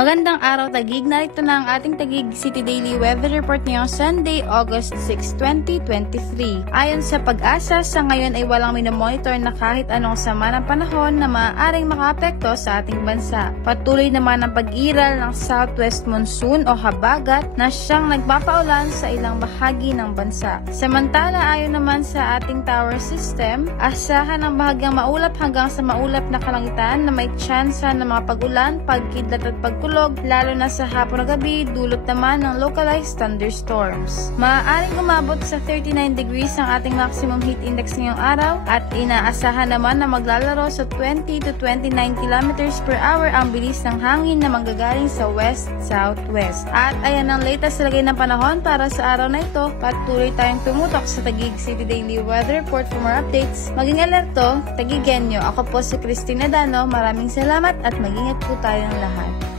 Magandang araw Taguig, narito na ang ating Taguig City Daily Weather Report ngayong Sunday, August 6, 2023. Ayon sa Pag-asa, sa ngayon ay walang minomonitor na kahit anong sama ng panahon na maaaring makaapekto sa ating bansa. Patuloy naman ang pag-iral ng Southwest Monsoon o habagat na siyang nagpapaulan sa ilang bahagi ng bansa. Samantala, ayon naman sa ating tower system, asahan ang bahagyang maulap hanggang sa maulap na kalangitan na may tsansa ng mga pag-ulan, pagkidlat at pagkulog, lalo na sa hapon at gabi, dulot naman ng localized thunderstorms. Maaaring umabot sa 39 degrees ang ating maximum heat index ngayong araw at inaasahan naman na maglalaro sa 20 to 29 kilometers per hour ang bilis ng hangin na manggagaling sa west-southwest. At ayan ang latest lagay ng panahon para sa araw na ito. Patuloy tayong tumutok sa Taguig City Daily Weather Report for more updates. Maging alerto, Taguigenyo. Ako po si Christine Dano. Maraming salamat at mag-ingat po tayong lahat.